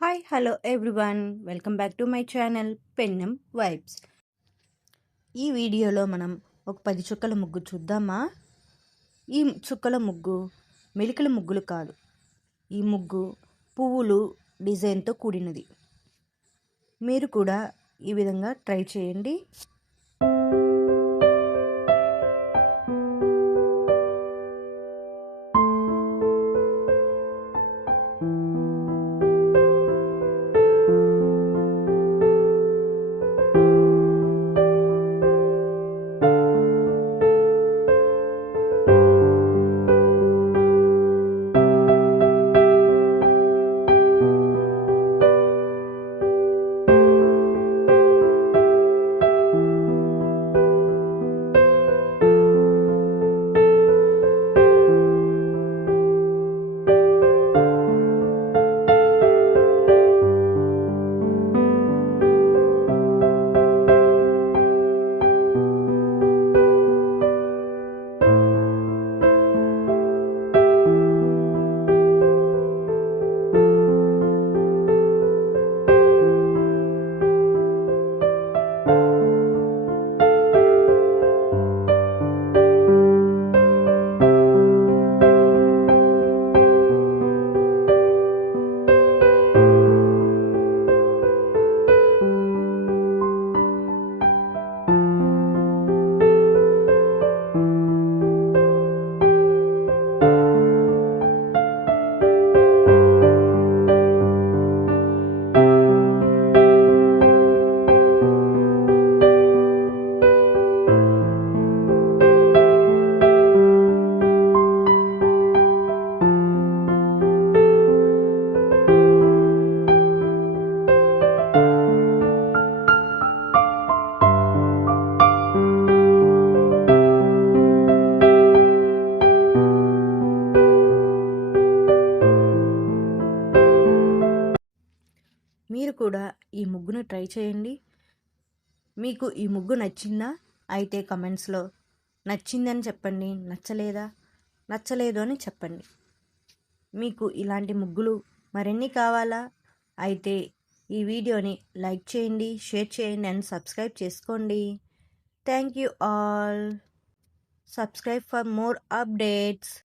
Hi hello everyone welcome back to my channel Pennam vibes ఈ వీడియోలో మనం ఒక పది చుక్కల ముగ్గు చూద్దామా? ఈ చుక్కల ముగ్గు మెలికల ముగ్గులు కాదు. ఈ ముగ్గు పువ్వులు డిజైన్తో కూడినది. మీరు కూడా ఈ విధంగా ట్రై చేయండి. మీరు కూడా ఈ ముగ్గును ట్రై చేయండి. మీకు ఈ ముగ్గు నచ్చిందా? అయితే కమెంట్స్లో నచ్చిందని చెప్పండి నచ్చలేదా? నచ్చలేదు అని చెప్పండి. మీకు ఇలాంటి ముగ్గులు మరెన్ని కావాలా? అయితే ఈ వీడియోని లైక్ చేయండి షేర్ చేయండి అండ్ సబ్స్క్రైబ్ చేసుకోండి. Thank you all. Subscribe for more updates.